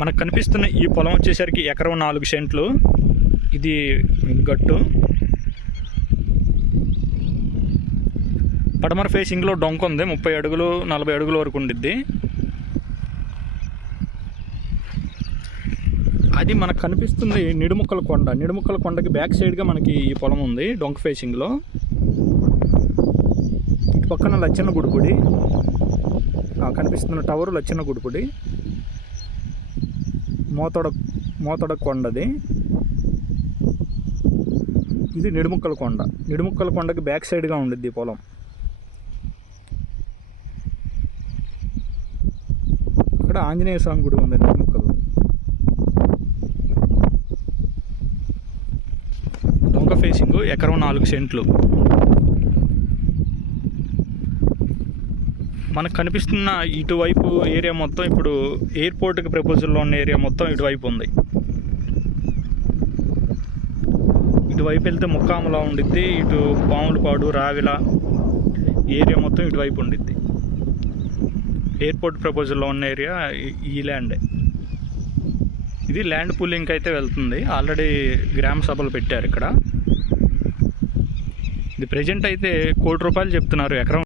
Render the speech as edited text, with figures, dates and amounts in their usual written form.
మనకు కనిపిస్తున్న ఈ పొలం వచ్చేసరికి ఎకరం 4 సెంట్లు. ఇది గట్టు. పడమర ఫేసింగ్లో డొంక ఉంది, 30 అడుగులు 40 అడుగుల వరకు ఉండిద్ది. అది మనకు కనిపిస్తుంది నిడుముక్కల కొండ. నిడుముక్కల కొండకి బ్యాక్ సైడ్గా మనకి ఈ పొలం ఉంది డొంక ఫేసింగ్లో. ఇటు పక్కన లచ్చన్న గుడి కనిపిస్తున్న టవర్ లచ్చన్న గుడి. మోతడ కొండది. ఇది నిడుముక్కల కొండ. నిడుముక్కల కొండకి బ్యాక్ సైడ్గా ఉండిద్ది ఈ పొలం. అక్కడ ఆంజనేయ స్వామి గుడి ఉంది నిడుముక్కల్ని. డొంక ఫేసింగ్ ఎకరం 4 సెంట్లు. మనకు కనిపిస్తున్న ఇటువైపు ఏరియా మొత్తం ఇప్పుడు ఎయిర్పోర్ట్కి ప్రపోజల్లో ఉన్న ఏరియా మొత్తం ఇటువైపు ఉంది. ఇటువైపు వెళ్తే ముక్కాములా ఉండిద్ది. ఇటు పాములపాడు, రావిల ఏరియా మొత్తం ఇటువైపు ఉండిద్ది. ఎయిర్పోర్ట్ ప్రపోజల్లో ఉన్న ఏరియా ఈ ల్యాండే. ఇది ల్యాండ్ పూలింగ్కి అయితే వెళ్తుంది. ఆల్రెడీ గ్రామ సభలు పెట్టారు ఇక్కడ. ఇది ప్రజెంట్ అయితే ₹1 కోటి చెప్తున్నారు ఎకరం.